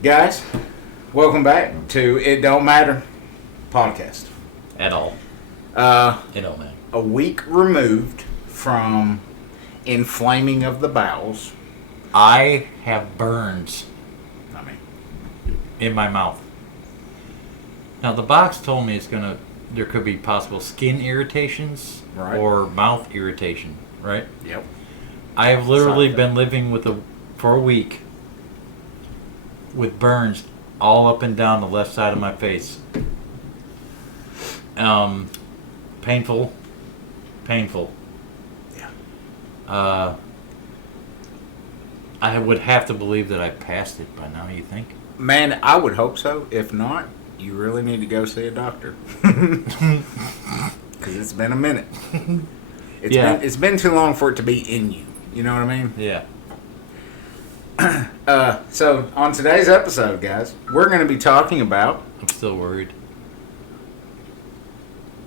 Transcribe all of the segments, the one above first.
Guys, welcome back to It Don't Matter podcast. At all. It don't matter. A week removed from inflaming of the bowels. I have burns I mean, in my mouth. Now the box told me there could be possible skin irritations or mouth irritation, right? yep. I have literally been living for a week with burns all up and down the left side of my face. Painful. Yeah. I would have to believe that I passed it by now, you think? Man, I would hope so. If not, you really need to go see a doctor. Because it's been a minute. It's been too long for it to be in you. You know what I mean? Yeah. So, on today's episode, guys, we're going to be talking about... I'm still worried.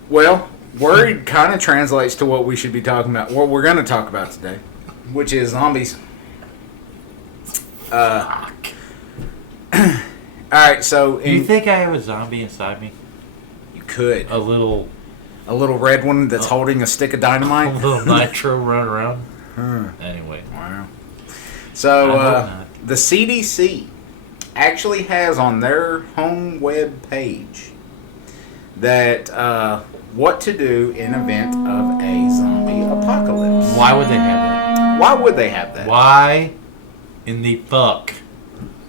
Well, worried kind of translates to what we should be talking about. What we're going to talk about today, which is zombies. Fuck. Alright, so... You think I have a zombie inside me? You could. A little red one that's holding a stick of dynamite? A little nitro running around? Hmm. Anyway. Wow. So, the CDC actually has on their home web page that what to do in event of a zombie apocalypse. Why would they have that? Why would they have that? Why in the fuck?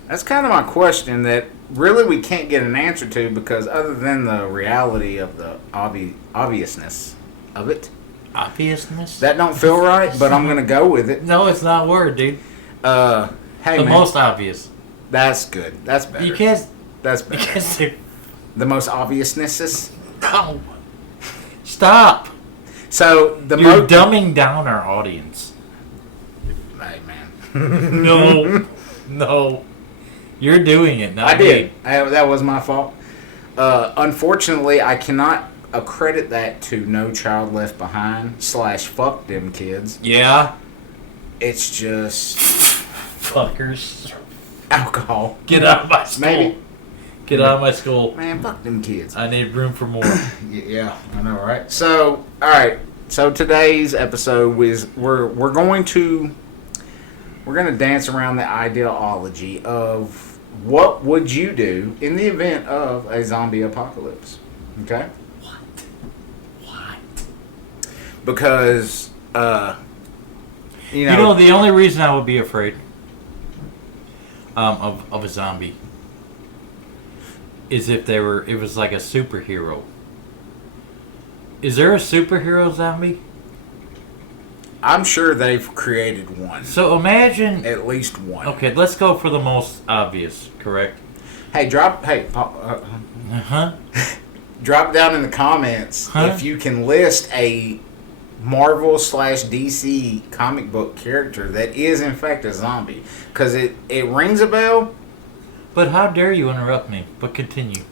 That's kind of my question that really we can't get an answer to, because other than the reality of the obviousness of it. Obviousness? That don't feel right, but I'm going to go with it. No, it's not a word, dude. Hey, the man. most obvious. That's good. That's better. You can't... That's better. You can't say... The most obviousnesses. No. Stop. So, You're dumbing down our audience. Hey, man. No. You're doing it, not I did. me. That was my fault. Unfortunately, I cannot accredit that to No Child Left Behind / fuck them kids. Yeah. It's just... Fuckers. alcohol. Get out of my school. Maybe. Get out of my school. Man, fuck them kids. I need room for more. Yeah, I know, right? So, alright. So today's episode is we're going to dance around the ideology of what would you do in the event of a zombie apocalypse. Okay? What? Because you know, the only reason I would be afraid of a zombie is if it was like a superhero. Is there a superhero zombie? I'm sure they've created one. So imagine... At least one. Okay, let's go for the most obvious, correct? Hey, drop down in the comments if you can list a Marvel / DC comic book character that is in fact a zombie. Because it rings a bell. But how dare you interrupt me? But continue.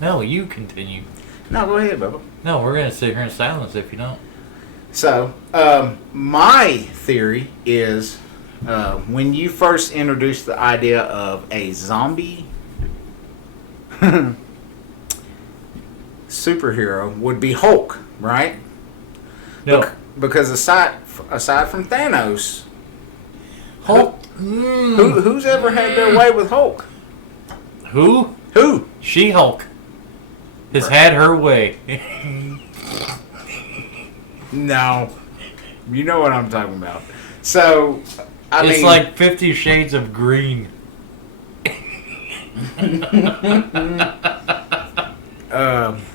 No, you continue. No, go ahead, Bubba. No, we're going to sit here in silence if you don't. So, my theory is when you first introduced the idea of a zombie superhero would be Hulk, right? No. Because aside from Thanos, Hulk. Who's ever had their way with Hulk? Who? She-Hulk has had her way. No. You know what I'm talking about. So, it's like 50 Shades of Green.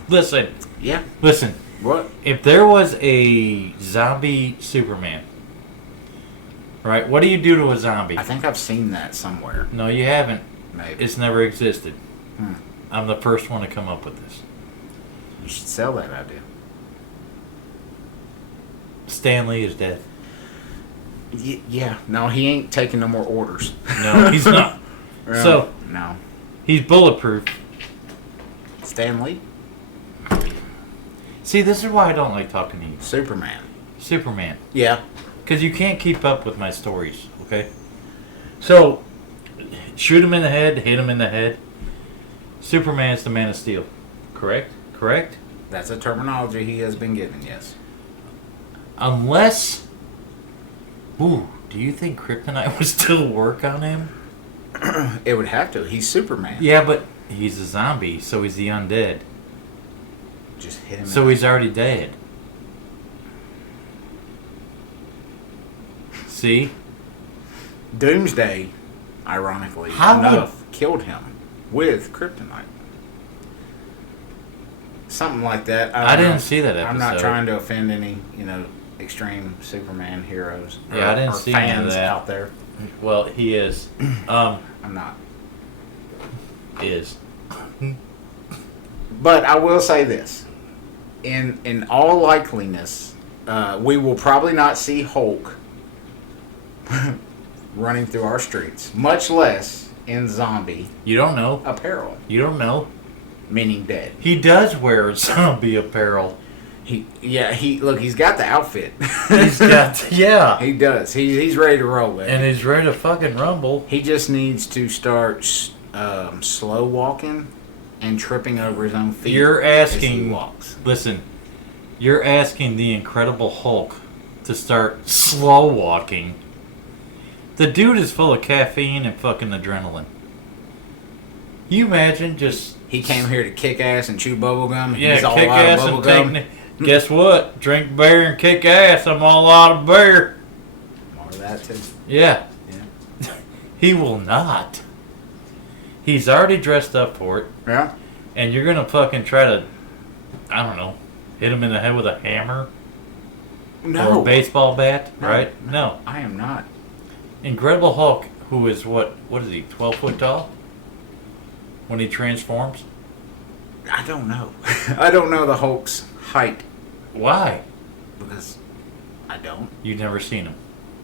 Listen. Yeah. Listen. What? If there was a zombie Superman, right, what do you do to a zombie? I think I've seen that somewhere. No, you haven't. Maybe. It's never existed. Hmm. I'm the first one to come up with this. You should sell that idea. Stan Lee is dead. Yeah. No, he ain't taking no more orders. No, he's not. Really? So, no. He's bulletproof. Stan Lee? See, this is why I don't like talking to you. Superman. Yeah. Because you can't keep up with my stories, okay? So, shoot him in the head, hit him in the head. Superman's the Man of Steel. Correct? Correct? That's a terminology he has been given, yes. Unless... Ooh, do you think kryptonite would still work on him? It would have to. He's Superman. Yeah, but he's a zombie, so he's the undead. Just hit him. So he's already dead. See? Doomsday, ironically How enough, killed him with kryptonite. Something like that. I didn't see that episode. I'm not trying to offend any, extreme Superman heroes. Yeah, I didn't or see any of fans that. out there. Well, he is. I'm not. Is. But I will say this. In all likeliness, we will probably not see Hulk running through our streets, much less in zombie You don't know. apparel, You don't know. meaning dead. He does wear zombie apparel. He's got the outfit. He's got, yeah. He does. He's ready to roll with And it. he's ready to fucking rumble. He just needs to start slow walking and tripping over his own feet. You're as he asking, walks. listen, you're asking the Incredible Hulk to start slow walking. The dude is full of caffeine and fucking adrenaline. You imagine just... He came here to kick ass and chew bubble gum. Yeah, He's all kick out ass of and bubble take... gum. Guess what? Drink beer and kick ass. I'm all out of beer. More of that too. Yeah. Yeah. He will not. He's already dressed up for it. Yeah. And you're going to fucking try to, I don't know, hit him in the head with a hammer? No. Or a baseball bat, No, right? No. I am not. Incredible Hulk, who is what is he, 12 foot tall? When he transforms? I don't know. I don't know the Hulk's height Why? because I don't. You've never seen him.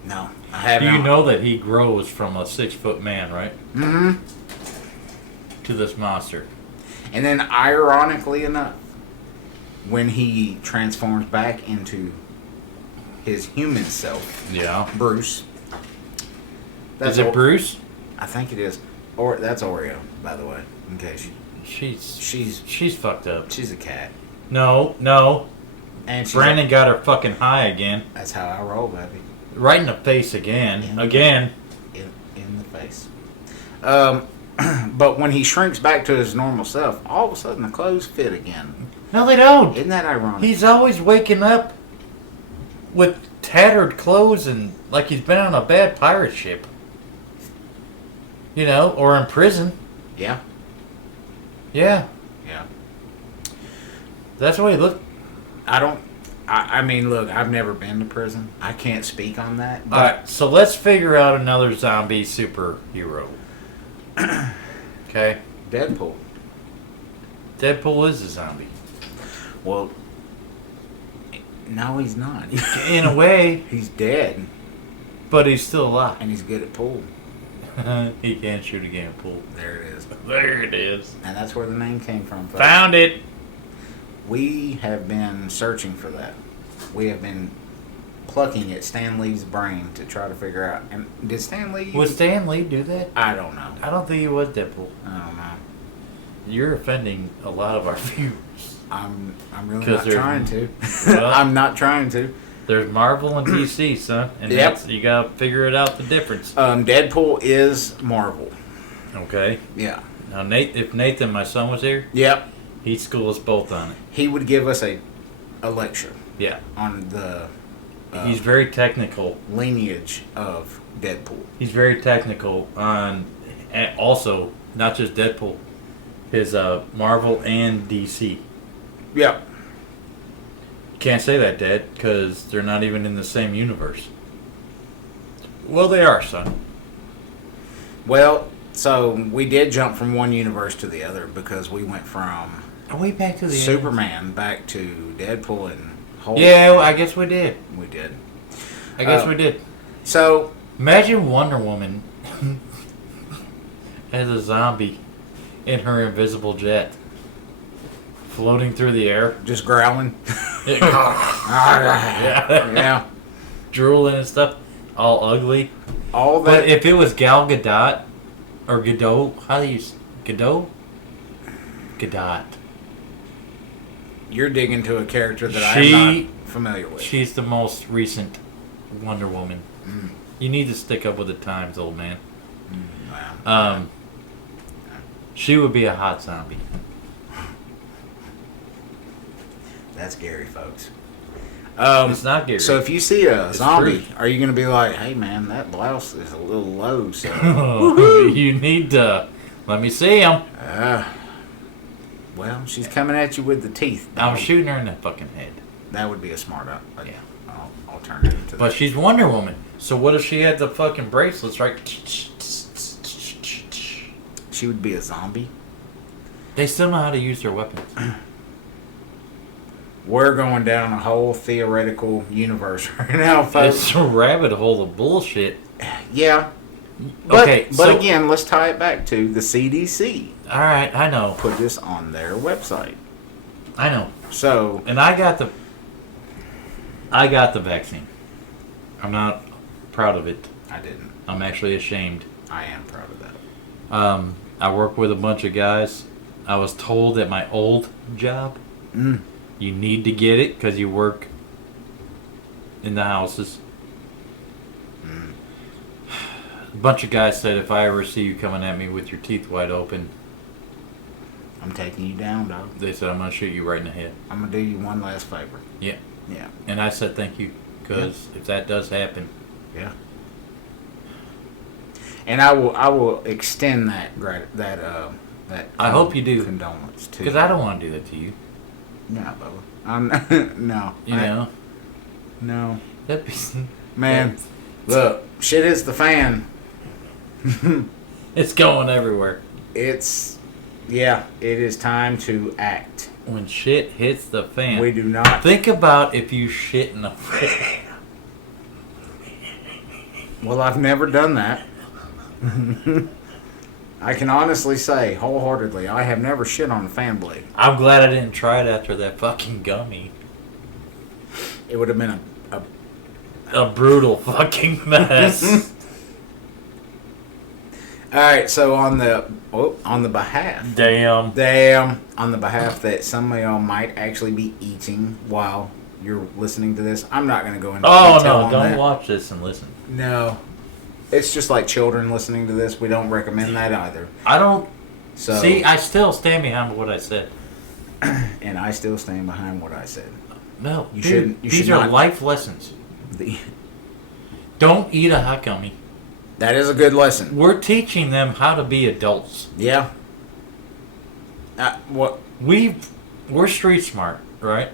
No, I have You not. know that he grows from a 6 foot man, right? Mm-hmm. To this monster. And then, ironically enough, when he transforms back into his human self, Yeah. Bruce. Is it Bruce? I think it is. Or that's Oreo, by the way. In case She's fucked up. she's a cat, No. and she's Brandon got her fucking high again. that's how I roll, baby. Right in the face again. In the face. But when he shrinks back to his normal self, all of a sudden the clothes fit again. No, they don't. Isn't that ironic? He's always waking up with tattered clothes and like he's been on a bad pirate ship. Or in prison. Yeah. Yeah. Yeah. That's the way he looked. I mean, look, I've never been to prison. I can't speak on that. But Alright, so let's figure out another zombie superhero. Okay? Deadpool. Deadpool is a zombie. Well, no, he's not. In a way, He's dead, but he's still alive. and he's good at pool. He can't shoot a game of pool. There it is. There it is. And that's where the name came from, folks. Found it. We have been searching for that. We have been plucking at Stan Lee's brain to try to figure out. And did Stan Lee? Would Stan Lee do that? I don't know. I don't think he was Deadpool. I don't know. You're offending a lot of our viewers. I'm really 'Cause not there's- trying to. Well- I'm not trying to. There's Marvel and DC, son. And Yep. that's, you gotta figure it out the difference. Deadpool is Marvel. Okay. Yeah. Now, if Nathan, my son, was here, Yep. he'd school us both on it. He would give us a lecture Yeah. on the He's very technical. lineage of Deadpool. He's very technical on, and also, not just Deadpool, his Marvel and DC. Yep. Can't say that, Dad, because they're not even in the same universe. Well, they are, son. Well, so we did jump from one universe to the other because we went from Are we back to the Superman back to Deadpool and Hulk. Yeah, well, I guess we did. We did. I guess we did. So, Imagine Wonder Woman as a zombie in her invisible jet, floating through the air. just growling. Yeah. Yeah. Drooling and stuff, all ugly. All that. But if it was Gal Gadot Or Godot. How do you... Godot? Godot. You're digging to a character that I'm not familiar with. She's the most recent Wonder Woman. Mm. You need to stick up with the times, old man. Wow. She would be a hot zombie. That's Gary, folks. It's not Gary. So if you see a zombie, true. are you going to be like, hey, man, that blouse is a little low, so... You need to... Let me see him. Well, she's coming at you with the teeth. I'm shooting her in the fucking head. That would be a smart alternative to that. But she's Wonder Woman. So what if she had the fucking bracelets, right? She would be a zombie? They still know how to use their weapons. We're going down a whole theoretical universe right now, folks. It's a rabbit hole of bullshit. Yeah. But, Okay, so again, let's tie it back to the CDC. all right, I know. Put this on their website. I know. So, And I got the vaccine. I'm not proud of it. I didn't. I'm actually ashamed. I am proud of that. I work with a bunch of guys. I was told at my old job, you need to get it because you work in the houses. A bunch of guys said if I ever see you coming at me with your teeth wide open, I'm taking you down, dog. they said I'm going to shoot you right in the head. I'm going to do you one last favor. Yeah. Yeah. And I said thank you because if that does happen, Yeah. And I will extend that I hope you do. condolence to because I don't want to do that to you. No, Bubba. No. You know? No. That'd be... Man, look, shit hits the fan. It's going everywhere. It is time to act. When shit hits the fan. We do not. Think about if you shit in a fan. Well, I've never done that. I can honestly say, wholeheartedly, I have never shit on a fan blade. I'm glad I didn't try it after that fucking gummy. It would have been A brutal fucking mess. All right, so on the behalf, on the behalf that some of y'all might actually be eating while you're listening to this, I'm not going to go into Oh detail no! on Don't that. watch this and listen. No, it's just like children listening to this. We don't recommend that either. I don't. So See, I still stand behind what I said. and I still stand behind what I said. No, You dude, shouldn't. You these should are not. life lessons. Don't eat a hot gummy. That is a good lesson. We're teaching them how to be adults. Yeah. What? We're street smart, right?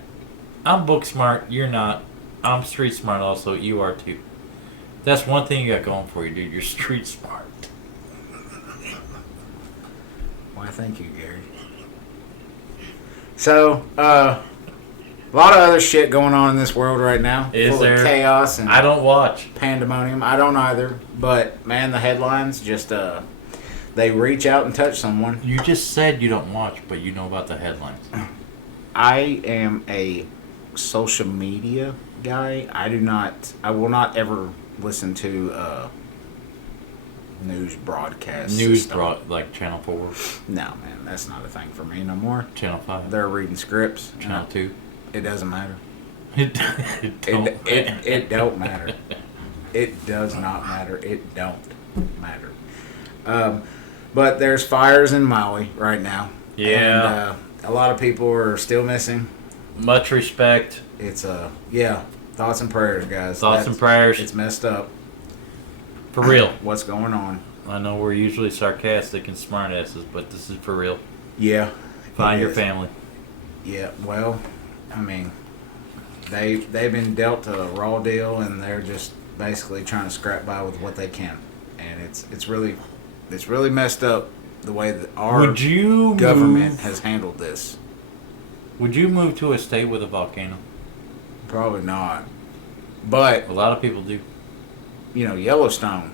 I'm book smart. You're not. I'm street smart also. You are too. That's one thing you got going for you, dude. You're street smart. Why, thank you, Gary. So, a lot of other shit going on in this world right now. Is full there? Of chaos and I don't watch. pandemonium. I don't either. But, man, the headlines just, they reach out and touch someone. You just said you don't watch, but you know about the headlines. I am a social media guy. I will not ever listen to news broadcasts. Like Channel 4, No, man, that's not a thing for me no more. Channel 5, They're reading scripts. Channel 2. It doesn't matter. It Don't matter. It does not matter. It don't matter. But there's fires in Maui right now. Yeah. And, a lot of people are still missing. Much respect. It's thoughts and prayers, guys. Thoughts and prayers. It's messed up. For real. What's going on? I know we're usually sarcastic and smartasses, but this is for real. Yeah. Find it your is. family. Yeah. Well, I mean, they've been dealt a raw deal, and they're just basically trying to scrap by with what they can, and it's really messed up the way that our government has handled this. Would you move to a state with a volcano? Probably not, but A lot of people do. Yellowstone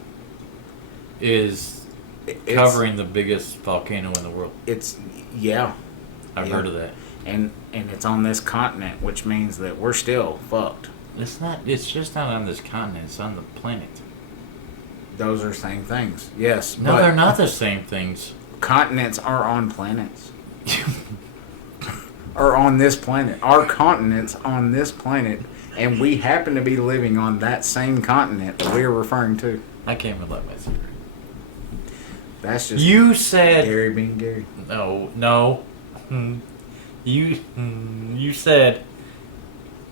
Is it's- covering the biggest volcano in the world. I've Heard of that. and it's on this continent, which means that we're still fucked. It's not. It's just not on this continent. It's on the planet. Those are same things. Yes. No, but they're not the same things. continents are on planets. Or on this planet. Our continent's on this planet, and we happen to be living on that same continent that we are referring to. I can't even let my secret. That's just You said Gary being Gary. no. You said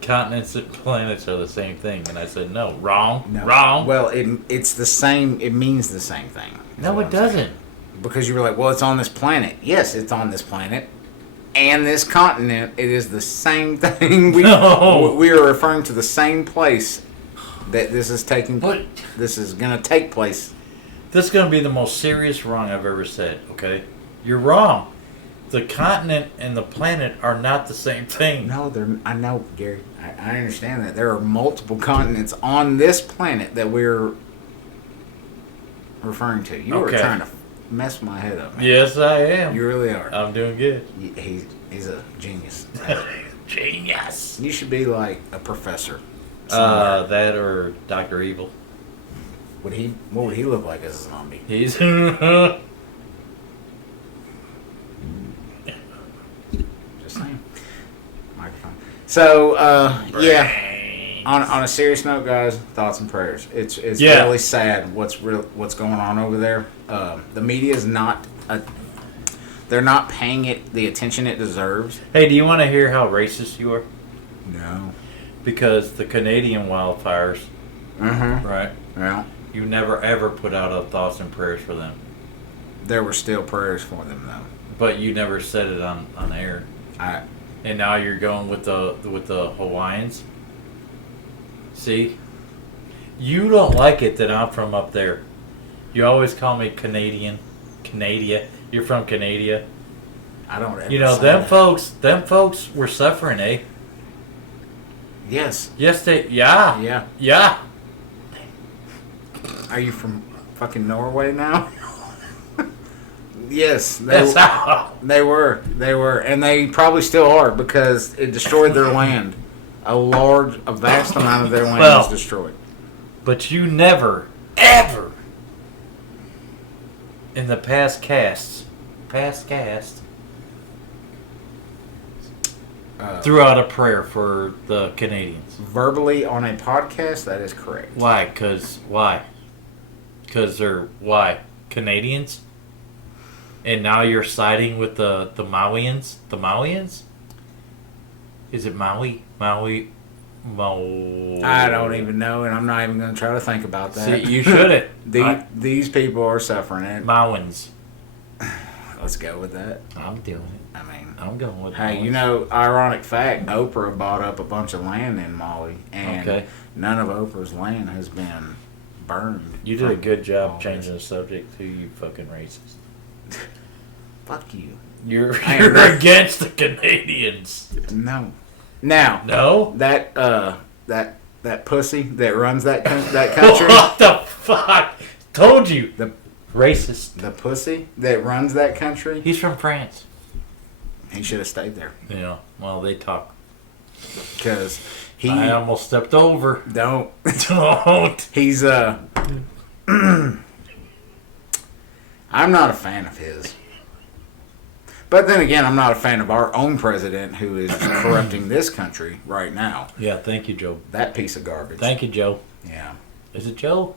continents and planets are the same thing, and I said no. Wrong. No. Wrong. Well, it's the same. It means the same thing. is No, what it I'm saying. doesn't. Because you were like, well, it's on this planet. Yes, it's on this planet. And this continent, it is the same thing. No. We are referring to the same place that this is taking. But This is going to take place. this is going to be the most serious wrong I've ever said, okay? You're wrong. The continent and the planet are not the same thing. No, I know, Gary. I understand that there are multiple continents on this planet that we're referring to. You Okay. are trying to mess my head up, man. Yes, I am. You really are. I'm doing good. He's a genius. Genius. You should be like a professor. somewhere. That or Dr. Evil. What would he look like as a zombie? He's Just saying. Microphone. So, yeah. On a serious note, guys, thoughts and prayers. It's Yeah. really sad what's going on over there. The media is not they're not paying it the attention it deserves. Hey, do you want to hear how racist you are? No. Because the Canadian wildfires, right? Yeah. You never ever put out a thoughts and prayers for them. There were still prayers for them though. But you never said it on air. And now you're going with the Hawaiians. See? You don't like it that I'm from up there. You always call me Canadian. Canada. You're from Canada. I don't ever You know, say them that. folks were suffering, eh? Yes. Yes, yeah. Yeah. Yeah. Are you from fucking Norway now? Yes, That's how. they were, and they probably still are because it destroyed their land. A vast amount of their land was destroyed. But you never, ever, in the past cast, threw out a prayer for the Canadians. Verbally on a podcast, that is correct. Why? Because they're, why? Canadians? And now you're siding with the Mauians? The Mauians? Is it Maui? I don't even know, and I'm not even going to try to think about that. See, you shouldn't. These people are suffering it. Mauians. Let's go with that. I'm doing it. I mean, I'm going with hey, Mauians. you know, ironic fact, Oprah bought up a bunch of land in Maui, and none of Oprah's land has been burned. You did a good job all changing the subject to you fucking racist. Fuck you. You're not. against the Canadians. No. Now, No? that pussy that runs that country, What the fuck? Told you. The- Racist. the pussy that runs that country, He's from France. he should have stayed there Yeah. Well, they talk. because he I almost stepped over. don't. Don't. He's I'm not a fan of his. But then again, I'm not a fan of our own president who is corrupting this country right now. Yeah, thank you, Joe. That piece of garbage. Thank you, Joe. Yeah. Is it Joe?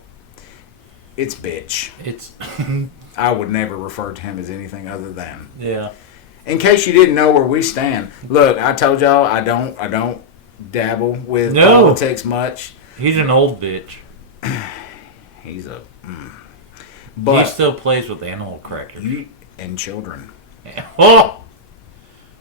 It's bitch. It's... I would never refer to him as anything other than. yeah. In case you didn't know where we stand, look, I told y'all I don't dabble with politics much. He's an old bitch. He's a He but still plays with animal crackers. and children. Oh!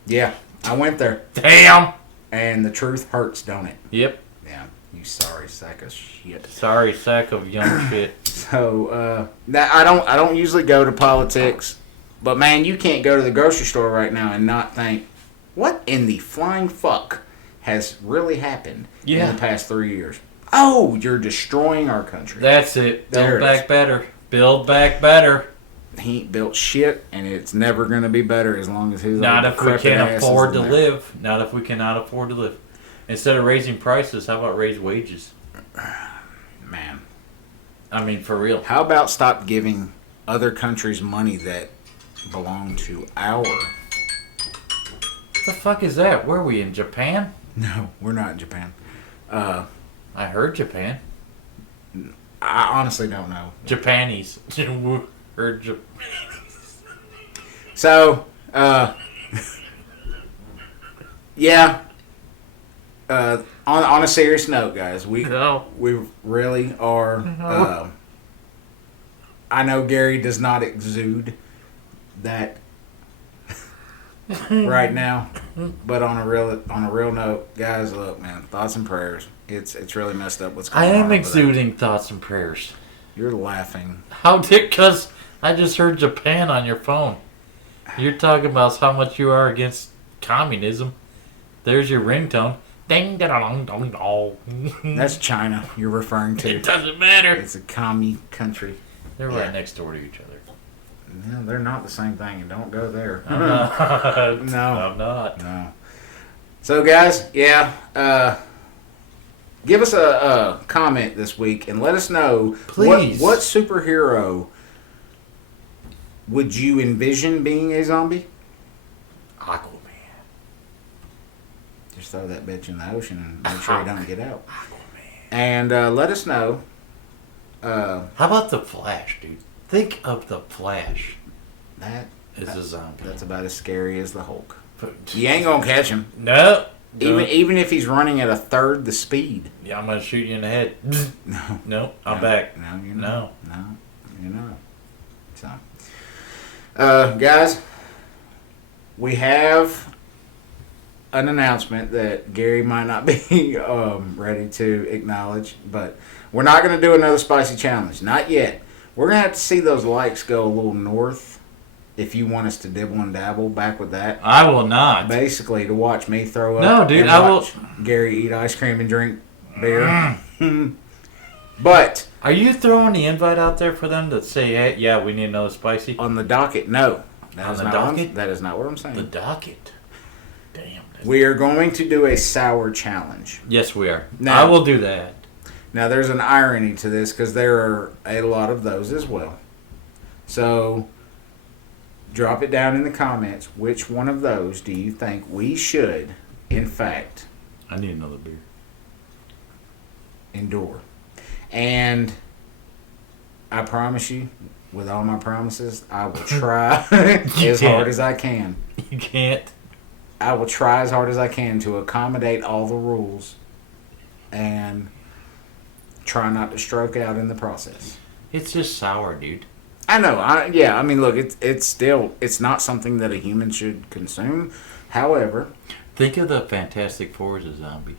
Yeah, I went there. Damn! And the truth hurts, don't it? Yep. Yeah, you sorry sack of shit. Sorry, sack of young shit. So that I don't usually go to politics, but man, you can't go to the grocery store right now and not think, what in the flying fuck has really happened in the past 3 years? Oh, you're destroying our country. That's it. There Build it back better. Build back better. He ain't built shit, and it's never going to be better as long as his Not old if we decrepit can't ass afford is to in there. live. Not if we cannot afford to live. Instead of raising prices, how about raise wages? Man, I mean, for real. How about stop giving other countries money that belong to our... What the fuck is that? Where are we, in Japan? No, we're not in Japan. I heard Japan. I honestly don't know. Japanese. Heard Japan. So, yeah. On a serious note, guys, we really are. I know Gary does not exude that right now, but on a real note, guys, look, man, thoughts and prayers. It's really messed up what's going on. I am over exuding thoughts and prayers. there. You're laughing. How did? Because I just heard Japan on your phone. You're talking about how much you are against communism. There's your ringtone. Ding dong dong dong. That's China you're referring to. It doesn't matter. It's a commie country. They're right next door to each other. No, they're not the same thing. Don't go there. I'm not. No. I'm not. No. So, guys, yeah, give us a comment this week and let us know Please. what superhero would you envision being a zombie? Aquaman. Just throw that bitch in the ocean and make sure you don't get out. Aquaman. And let us know. How about the Flash, dude? Think of the Flash That as a zombie. That's about as scary as the Hulk. You ain't gonna catch him. No. Even if he's running at a third the speed. Yeah, I'm gonna shoot you in the head. No. No, I'm back. No, you're No. not. No, you're not. So, guys, we have an announcement that Gary might not be ready to acknowledge, but we're not going to do another spicy challenge. Not yet. We're going to have to see those likes go a little north if you want us to dibble and dabble back with that. I will not. Basically, to watch me throw up. No, dude, and I will. watch Gary eat ice cream and drink beer. But Are you throwing the invite out there for them to say, hey, yeah, we need another spicy? on the docket, no. On the docket? That is not what I'm saying. The docket. Damn. We are going to do a sour challenge. Yes, we are. Now- I will do that. Now, there's an irony to this because there are a lot of those as well. So, drop it down in the comments. Which one of those do you think we should, in fact, I need another beer. endure? And I promise you, with all my promises, I will try as hard as I can. You can't. I will try as hard as I can to accommodate all the rules and try not to stroke out in the process. It's just sour, dude. I know. I mean, look, it's not something that a human should consume. However, Think of the Fantastic Four as a zombie.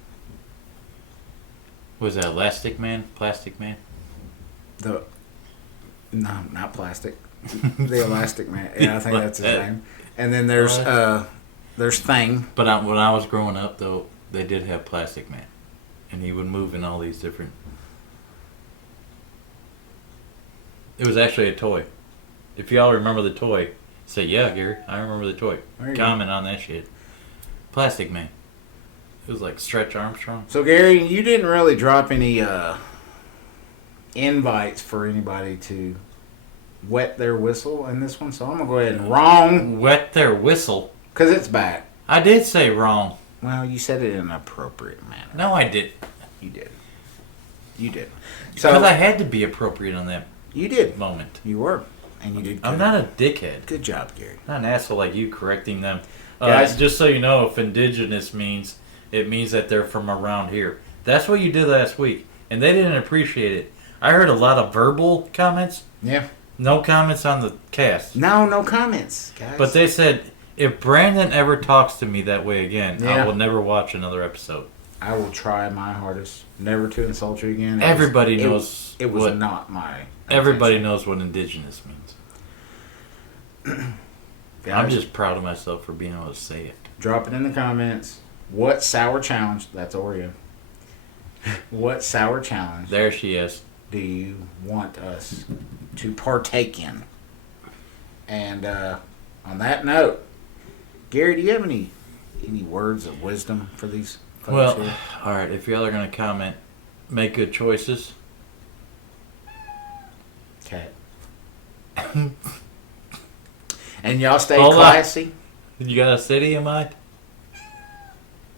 Was that Elastic Man? Plastic Man? no, not plastic. The Elastic Man. Yeah, I think that's his name. And then there's Thing. But when I was growing up, though, they did have Plastic Man. And he would move in all these different... It was actually a toy. If y'all remember the toy, say, yeah, Gary, I remember the toy. Comment on that shit. Plastic Man. It was like Stretch Armstrong. So Gary, you didn't really drop any invites for anybody to wet their whistle in this one, so I'm gonna go ahead and wrong Wet their whistle. because it's back. I did say wrong. Well, you said it in an appropriate manner. No, I did. You did. Because So I had to be appropriate on that you did. moment. You were, and you did. Good. I'm not a dickhead. Good job, Gary. Not an asshole like you correcting them. Guys- Just so you know, if indigenous means, it means that they're from around here. That's what you did last week, and they didn't appreciate it. I heard a lot of verbal comments. Yeah. No comments on the cast. No comments, guys. But they said, if Brandon ever talks to me that way again, I Yeah. will never watch another episode. I will try my hardest never to insult you again. Everybody It was- knows It was what not my. everybody intention. knows what indigenous means. Guys, I'm just proud of myself for being able to say it. drop it in the comments. What sour challenge? That's Oreo. What sour challenge There she is. do you want us to partake in? And on that note, Gary, do you have any words of wisdom for these folks Well, here? all right. If y'all are gonna comment, make good choices. cat. And y'all stay Hold on. classy. You got a city in mind?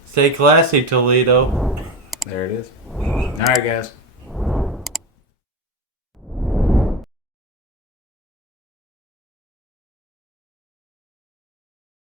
Stay classy, Toledo. There it is. All right, guys.